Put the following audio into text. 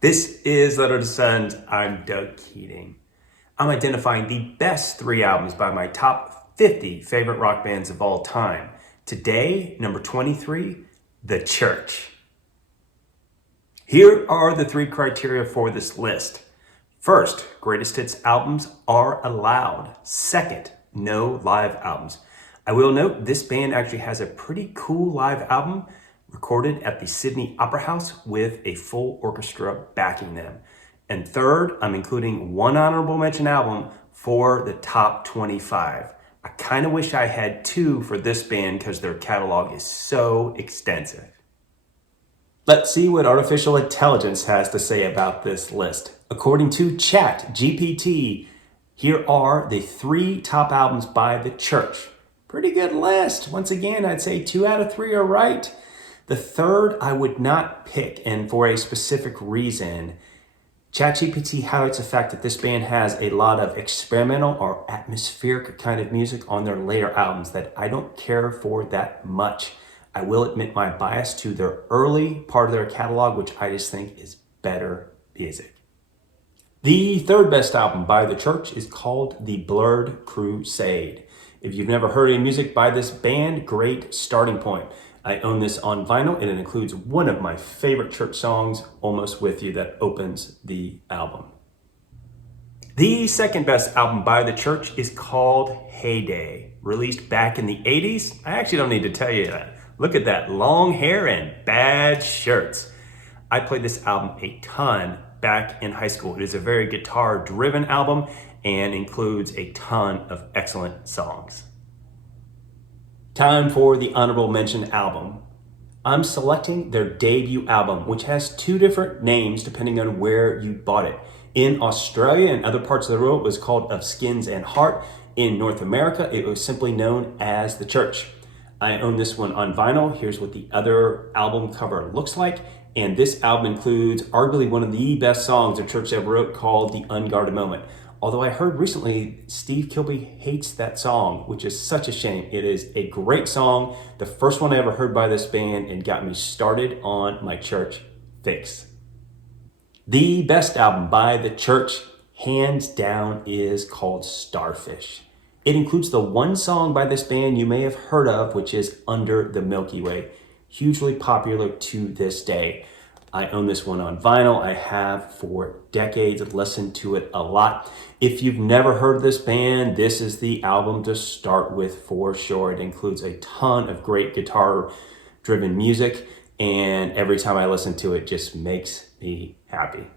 This is Letter to Sons. I'm Doug Keating. I'm identifying the best 3 albums by my top 50 favorite rock bands of all time. Today, number 23, The Church. Here are the 3 criteria for this list. First, greatest hits albums are allowed. Second, no live albums. I will note this band actually has a pretty cool live album recorded at the Sydney Opera House with a full orchestra backing them. And third, I'm including 1 honorable mention album for the top 25. I kind of wish I had 2 for this band because their catalog is so extensive. Let's see what artificial intelligence has to say about this list. According to ChatGPT, here are the 3 top albums by The Church. Pretty good list. Once again, I'd say 2 out of 3 are right. The third I would not pick, and for a specific reason. ChatGPT highlights the fact that this band has a lot of experimental or atmospheric kind of music on their later albums that I don't care for that much. I will admit my bias to their early part of their catalog, which I just think is better music. The third best album by The Church is called The Blurred Crusade. If you've never heard any music by this band, great starting point. I own this on vinyl, and it includes one of my favorite Church songs, Almost With You, that opens the album. The second best album by The Church is called Heyday. Released back in the 80s. I actually don't need to tell you that. Look at that long hair and bad shirts. I played this album a ton back in high school. It is a very guitar-driven album and includes a ton of excellent songs. Time for the honorable mention album. I'm selecting their debut album, which has 2 different names depending on where you bought it. In Australia and other parts of the world, it was called Of Skins and Heart. In North America, it was simply known as The Church. I own this one on vinyl. Here's what the other album cover looks like. And this album includes arguably one of the best songs The Church ever wrote, called The Unguarded Moment. Although I heard recently Steve Kilbey hates that song, which is such a shame. It is a great song, the first one I ever heard by this band, and got me started on my Church fix. The best album by The Church, hands down, is called Starfish. It includes the one song by this band you may have heard of, which is Under the Milky Way. Hugely popular to this day. I own this one on vinyl. I have for decades, listened to it a lot. If you've never heard of this band, this is the album to start with for sure. It includes a ton of great guitar-driven music, and every time I listen to it, just makes me happy.